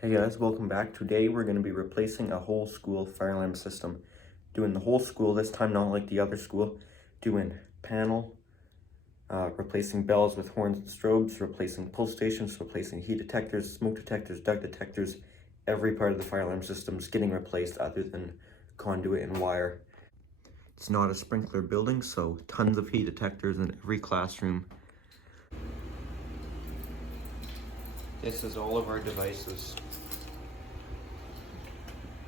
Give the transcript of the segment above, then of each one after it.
Hey guys, welcome back. Today we're going to be replacing a whole school fire alarm system. Doing the whole school this time, not like the other school. Doing panel, replacing bells with horns and strobes, replacing pull stations, replacing heat detectors, smoke detectors, duct detectors. Every part of the fire alarm system is getting replaced other than conduit and wire. It's not a sprinkler building, so tons of heat detectors in every classroom. This is all of our devices.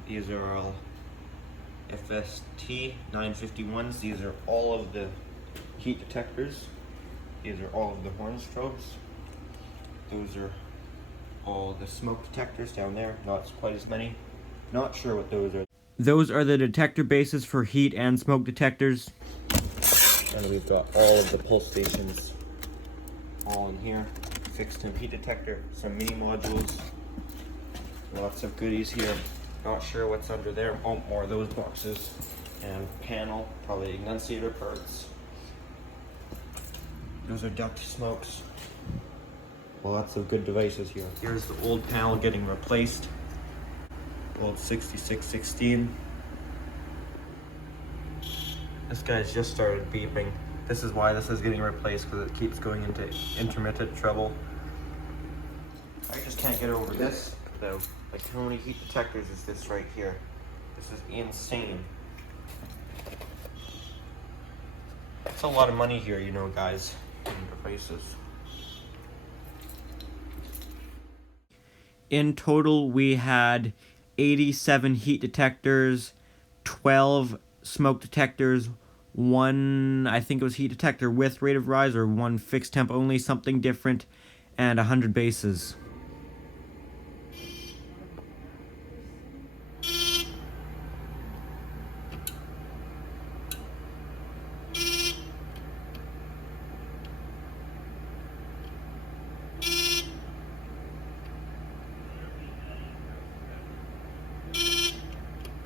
These are all FST 951s. These are all of the heat detectors. These are all of the horn strobes. Those are all the smoke detectors down there. Not quite as many. Not sure what those are. Those are the detector bases for heat and smoke detectors. And we've got all of the pull stations all in here. Fixed temp heat detector, some mini modules. Lots of goodies here. Not sure what's under there. Oh, more of those boxes. And panel, probably enunciator parts. Those are duct smokes. Lots of good devices here. Here's the old panel getting replaced. Old 6616. This guy's just started beeping. This is why this is getting replaced, because it keeps going into intermittent trouble. I just can't get over this, though. Like, how many heat detectors is this right here? This is insane. It's a lot of money here, you know, guys, in devices. In total, we had 87 heat detectors, 12 smoke detectors, one, I think it was heat detector with rate of rise, or one fixed temp only, something different, and 100 bases.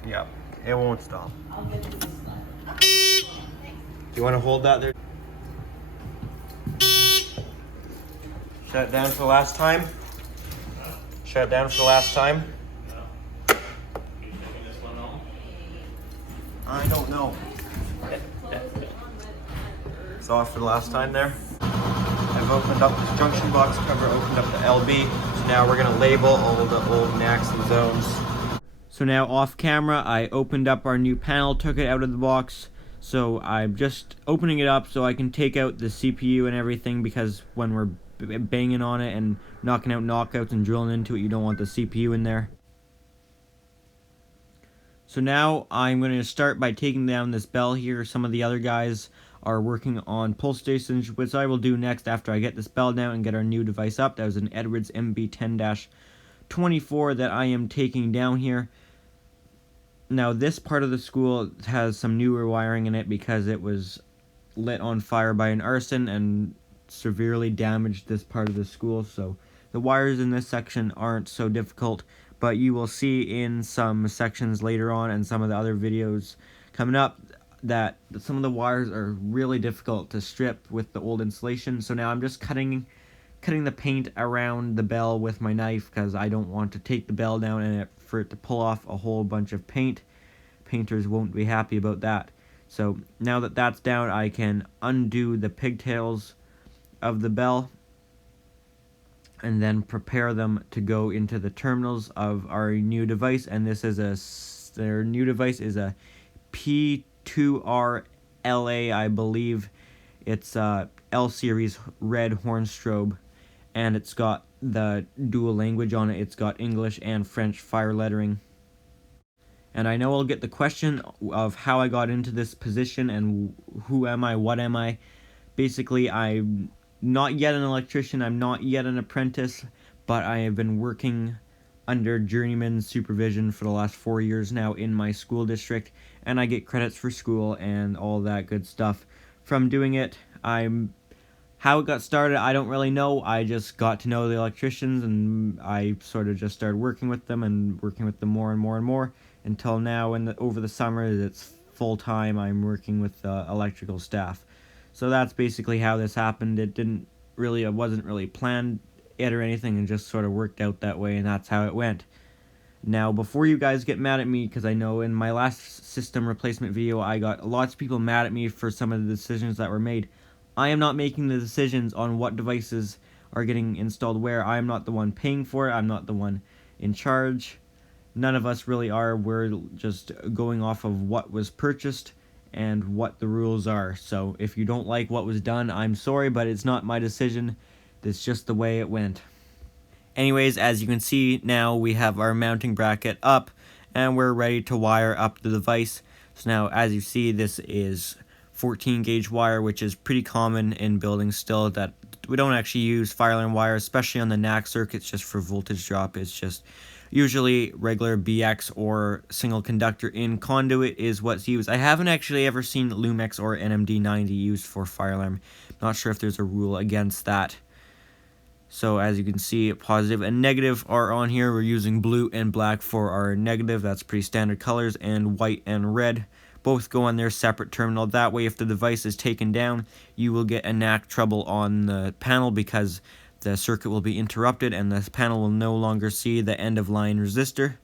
Yep, it won't stop. Do you want to hold that there? Shut it down for the last time? Shut it down for the last time? I don't know. It's off for the last time there. I've opened up this junction box cover, opened up the LB, so now we're going to label all the old NACs and zones. So now off camera, I opened up our new panel, took it out of the box, so I'm just opening it up so I can take out the CPU and everything, because when we're banging on it and knocking out knockouts and drilling into it, you don't want the CPU in there. So now I'm going to start by taking down this bell here. Some of the other guys are working on pull stations, which I will do next after I get this bell down and get our new device up. That was an Edwards MB10-24 that I am taking down here. Now this part of the school has some newer wiring in it because it was lit on fire by an arson and severely damaged this part of the school, so the wires in this section aren't so difficult, but you will see in some sections later on and some of the other videos coming up that some of the wires are really difficult to strip with the old insulation. So now I'm just cutting the paint around the bell with my knife, because I don't want to take the bell down and for it to pull off a whole bunch of paint. Painters won't be happy about that. So now that that's down, I can undo the pigtails of the bell and then prepare them to go into the terminals of our new device. And this is their new device is a P2RLA, I believe. It's a L series red horn strobe, and it's got the dual language on it. It's got English and French fire lettering. And I know I'll get the question of how I got into this position and who am I, what am I. Basically, I'm not yet an electrician, I'm not yet an apprentice, but I have been working under journeyman supervision for the last 4 years now in my school district, and I get credits for school and all that good stuff from doing it. How it got started, I don't really know. I just got to know the electricians, and I sort of just started working with them and working with them more and more and more until now. Over the summer, it's full time. I'm working with electrical staff. So that's basically how this happened. It wasn't really planned it or anything, and just sort of worked out that way, and that's how it went. Now, before you guys get mad at me, because I know in my last system replacement video I got lots of people mad at me for some of the decisions that were made, I am not making the decisions on what devices are getting installed where. I am not the one paying for it. I'm not the one in charge. None of us really are. We're just going off of what was purchased and what the rules are. So if you don't like what was done, I'm sorry, but it's not my decision. It's just the way it went. Anyways, as you can see now, we have our mounting bracket up and we're ready to wire up the device. So now, as you see, this is 14 gauge wire, which is pretty common in buildings still, that we don't actually use fire alarm wire, especially on the NAC circuits, just for voltage drop. It's just usually regular BX or single conductor in conduit is what's used. I haven't actually ever seen Lumex or NMD90 used for fire alarm. Not sure if there's a rule against that. So as you can see, positive and negative are on here. We're using blue and black for our negative. That's pretty standard colors. And white and red both go on their separate terminal. That way, if the device is taken down, you will get a NAC trouble on the panel because the circuit will be interrupted and the panel will no longer see the end of line resistor.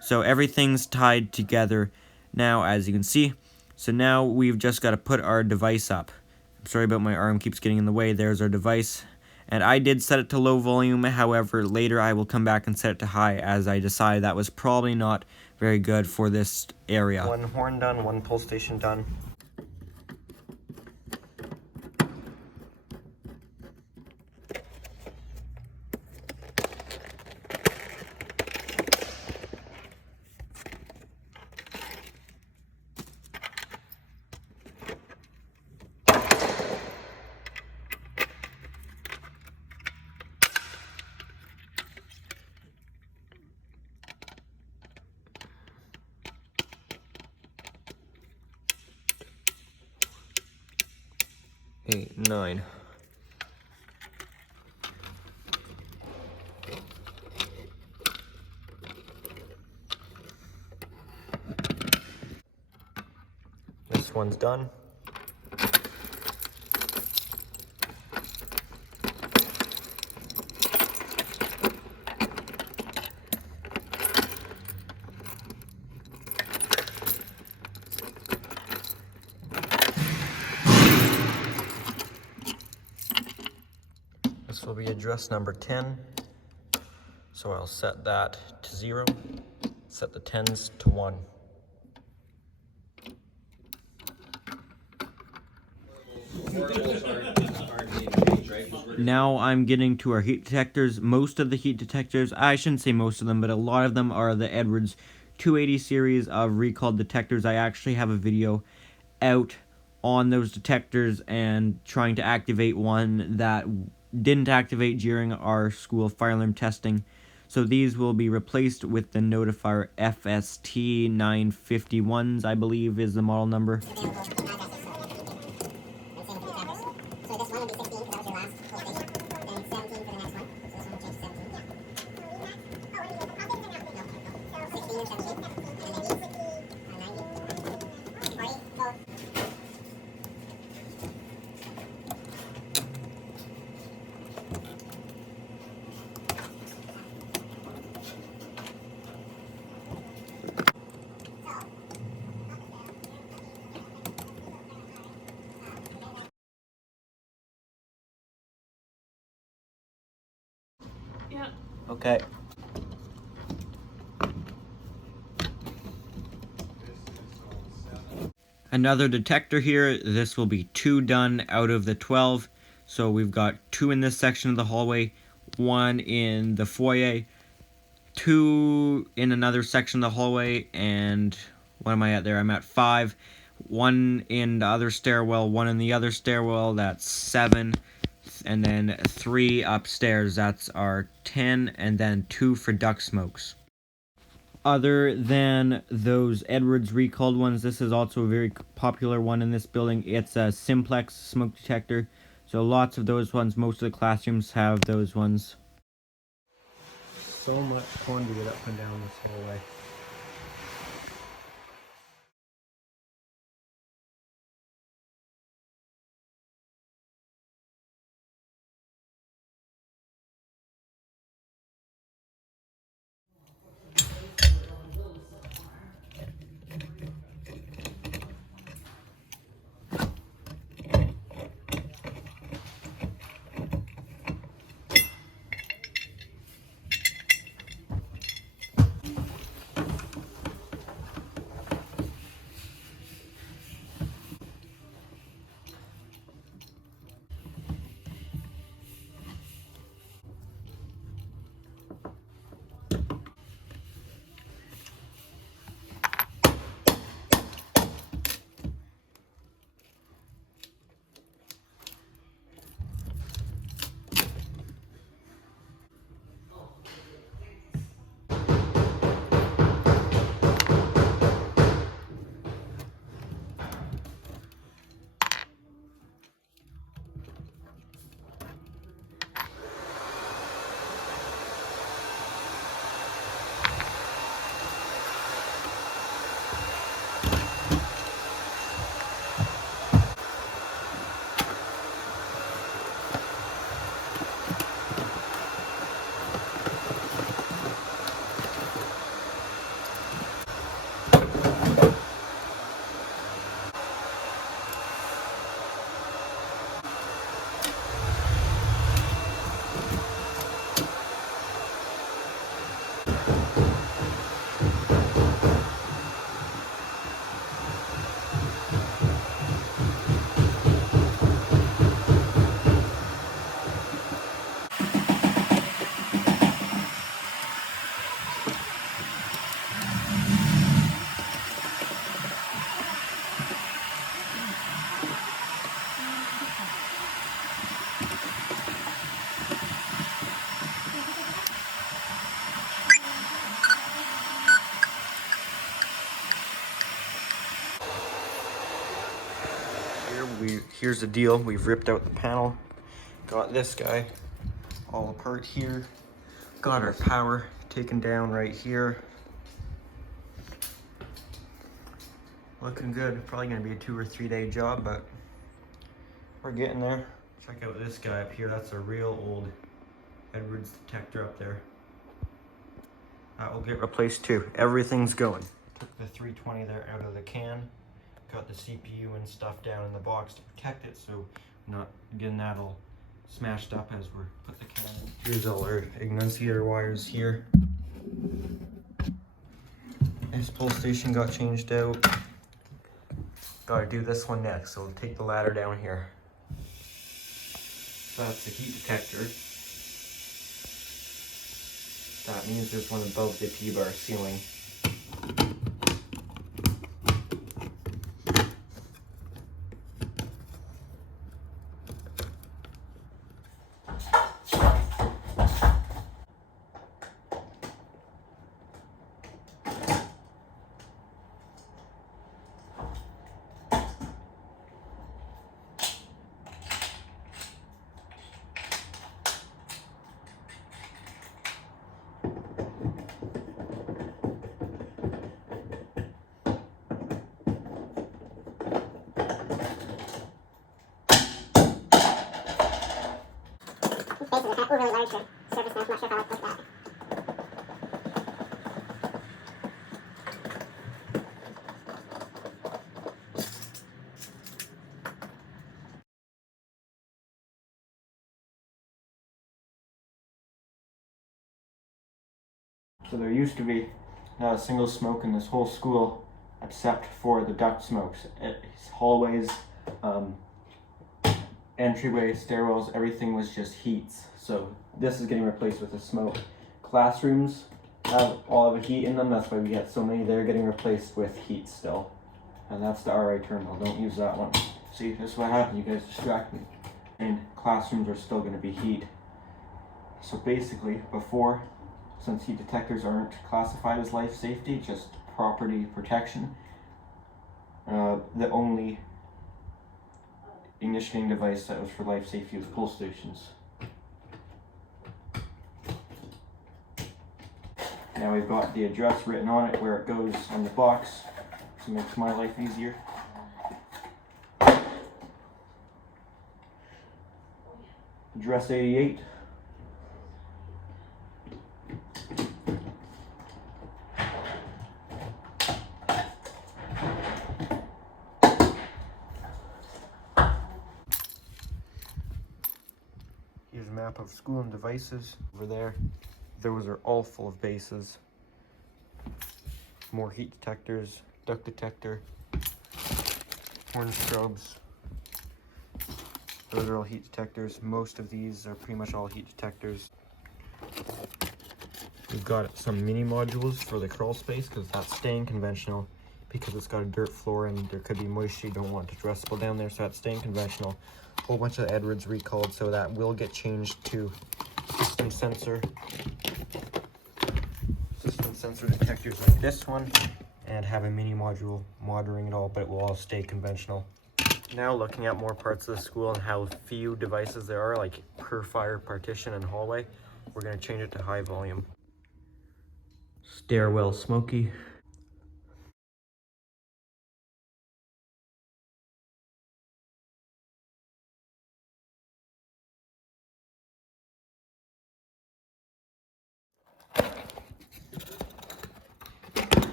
So everything's tied together now, as you can see. So now we've just got to put our device up. I'm sorry about my arm keeps getting in the way. There's our device. And I did set it to low volume, however, later I will come back and set it to high, as I decided that was probably not very good for this area. One horn done, one pull station done. Eight, 9. This one's done. This will be address number 10. So I'll set that to 0, set the 10s to 1. Now I'm getting to our heat detectors. Most of the heat detectors, I shouldn't say most of them, but a lot of them are the Edwards 280 series of recalled detectors. I actually have a video out on those detectors and trying to activate one that didn't activate during our school fire alarm testing. So these will be replaced with the Notifier FST 951s, I believe is the model number. Yeah. Okay. Another detector here. This will be 2 done out of the 12. So we've got 2 in this section of the hallway, 1 in the foyer, 2 in another section of the hallway, and what am I at there? I'm at 5. 1 in the other stairwell, 1 in the other stairwell, that's 7. And then 3 upstairs, that's our 10, and then 2 for duct smokes. Other than those Edwards recalled ones, this is also a very popular one in this building. It's a simplex smoke detector. So lots of those ones, most of the classrooms have those ones. So much conduit up and down this hallway. Here's the deal. We've ripped out the panel, got this guy all apart here, got our power taken down right here. Looking good. Probably gonna be a 2 or 3 day job, but we're getting there. Check out this guy up here. That's a real old Edwards detector up there. That will get replaced too. Everything's going. Took the 320 there out of the can. Got the CPU and stuff down in the box to protect it, so we're not getting that all smashed up as we put the can in. Here's all our enunciator wires here. This pull station got changed out. Gotta do this one next, so we'll take the ladder down here. So that's the heat detector. That means there's one above the P-bar ceiling. Basically, we're really large here. Surface now, I'm not sure if I like that. So there used to be not a single smoke in this whole school except for the duct smokes. It's hallways, entryways, stairwells, everything was just heats. So this is getting replaced with the smoke. Classrooms have all of the heat in them. That's why we get so many there getting replaced with heat still. And that's the RI terminal. Don't use that one. See, this is what happened. You guys distract me. And classrooms are still going to be heat. So basically, before, since heat detectors aren't classified as life safety, just property protection, the only ignitioning device that was for life safety was pull stations. Now we've got the address written on it where it goes on the box, so it makes my life easier. Address 88. Here's a map of school and devices. Over there, those are all full of bases. More heat detectors, duct detector, horn strobes. Those are all heat detectors. Most of these are pretty much all heat detectors. We've got some mini modules for the crawl space because that's staying conventional because it's got a dirt floor and there could be moisture. You don't want it addressable down there, so that's staying conventional. A whole bunch of Edwards recalled, so that will get changed to system sensor detectors like this one, and have a mini module monitoring it all, but it will all stay conventional. Now looking at more parts of the school and how few devices there are, like per fire partition and hallway, we're going to change it to high volume. Stairwell smoky.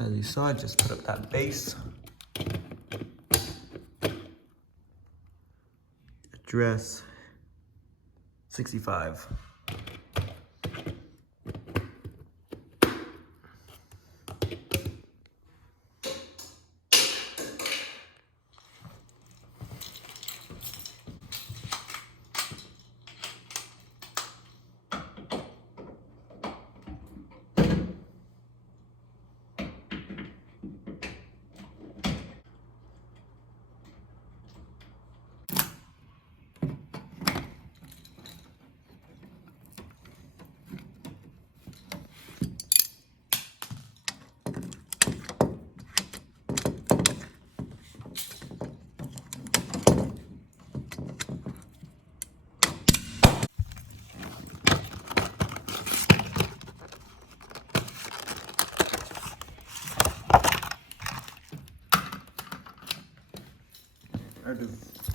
As you saw, I just put up that base. Address 65.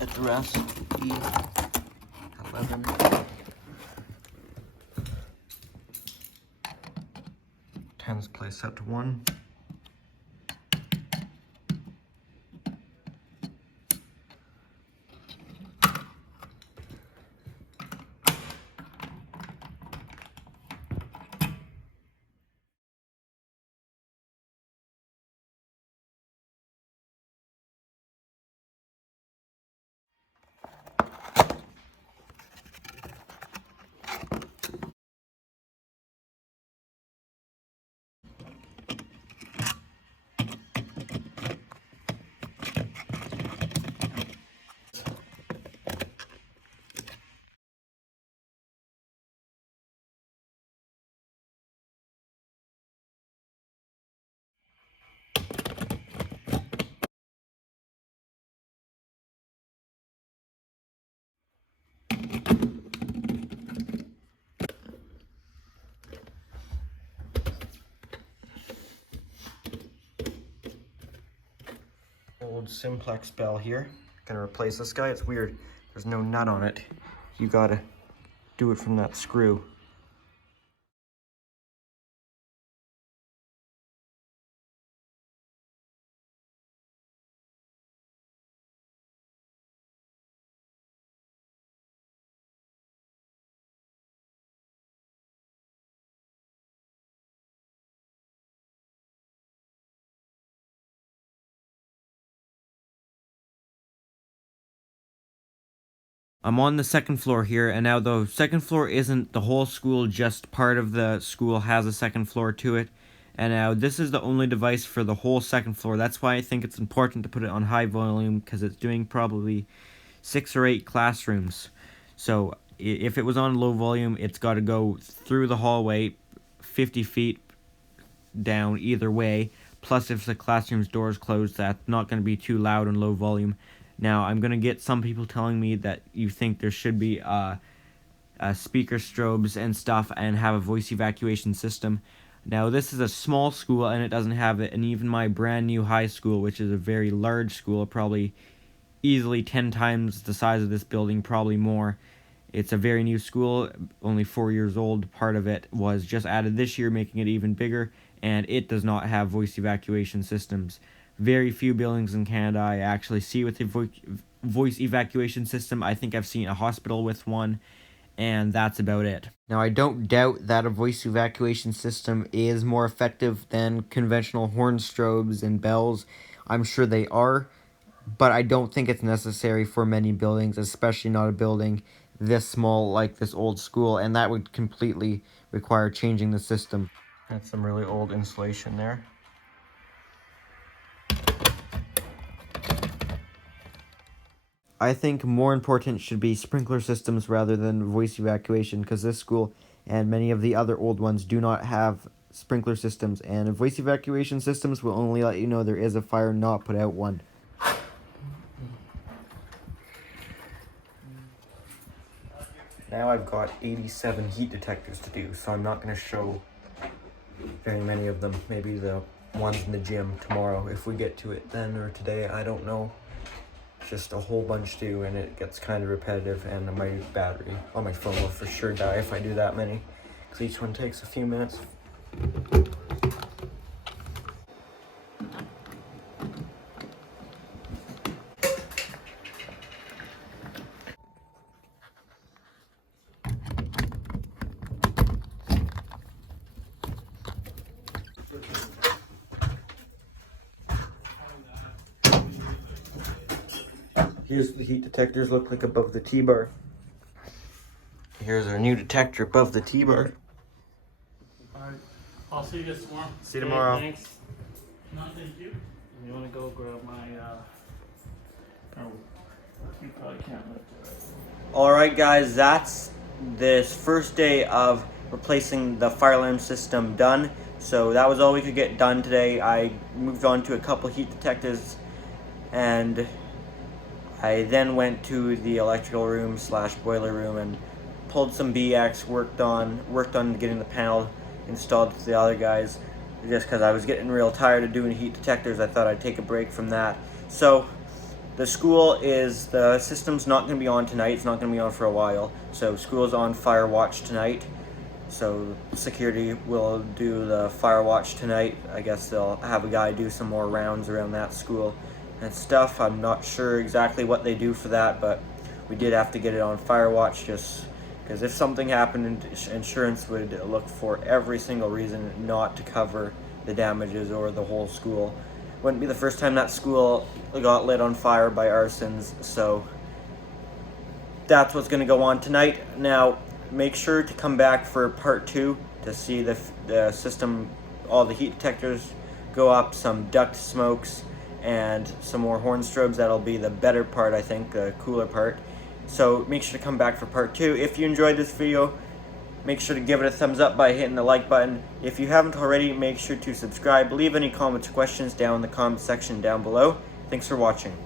Address E11. Tens place set to 1. Old simplex bell here. Gonna replace this guy. It's weird. There's no nut on it. You gotta do it from that screw. I'm on the second floor here, and now the second floor isn't the whole school, just part of the school has a second floor to it. And now this is the only device for the whole second floor. That's why I think it's important to put it on high volume, because it's doing probably 6 or 8 classrooms. So if it was on low volume, it's got to go through the hallway 50 feet down either way. Plus, if the classroom's door's closed, that's not going to be too loud and low volume. Now, I'm going to get some people telling me that you think there should be speaker strobes and stuff and have a voice evacuation system. Now, this is a small school and it doesn't have it, and even my brand new high school, which is a very large school, probably easily 10 times the size of this building, probably more. It's a very new school, only 4 years old. Part of it was just added this year, making it even bigger, and it does not have voice evacuation systems. Very few buildings in Canada I actually see with a voice evacuation system. I think I've seen a hospital with one, and that's about it. Now, I don't doubt that a voice evacuation system is more effective than conventional horn strobes and bells. I'm sure they are, but I don't think it's necessary for many buildings, especially not a building this small like this old school, and that would completely require changing the system. That's some really old insulation there. I think more important should be sprinkler systems rather than voice evacuation, because this school and many of the other old ones do not have sprinkler systems, and voice evacuation systems will only let you know there is a fire, not put out one. Now I've got 87 heat detectors to do, so I'm not going to show very many of them. Maybe the ones in the gym tomorrow, if we get to it then, or today, I don't know. Just a whole bunch to do, and it gets kind of repetitive, and my battery on my phone will for sure die if I do that many, because each one takes a few minutes. Here's what the heat detectors look like above the T-bar. Here's our new detector above the T-bar. Alright. I'll see you guys tomorrow. See you tomorrow. Thanks. No, thank you. You want to go grab my, oh, you probably can't lift it right. Alright guys, that's this first day of replacing the fire alarm system done. So that was all we could get done today. I moved on to a couple heat detectors, and I then went to the electrical room slash boiler room and pulled some BX, worked on getting the panel installed to the other guys. Just because I was getting real tired of doing heat detectors, I thought I'd take a break from that. So the system's not going to be on tonight. It's not going to be on for a while. So school's on fire watch tonight. So security will do the fire watch tonight. I guess they'll have a guy do some more rounds around that school and stuff. I'm not sure exactly what they do for that, but we did have to get it on fire watch just because if something happened, insurance would look for every single reason not to cover the damages or the whole school. Wouldn't be the first time that school got lit on fire by arsons, so that's what's going to go on tonight. Now, make sure to come back for part 2 to see the system, all the heat detectors go up, some duct smokes, and some more horn strobes. That'll be the better part, I think, the cooler part. So make sure to come back for part 2. If you enjoyed this video, make sure to give it a thumbs up by hitting the like button. If you haven't already, make sure to subscribe. Leave any comments or questions down in the comment section down below. Thanks for watching.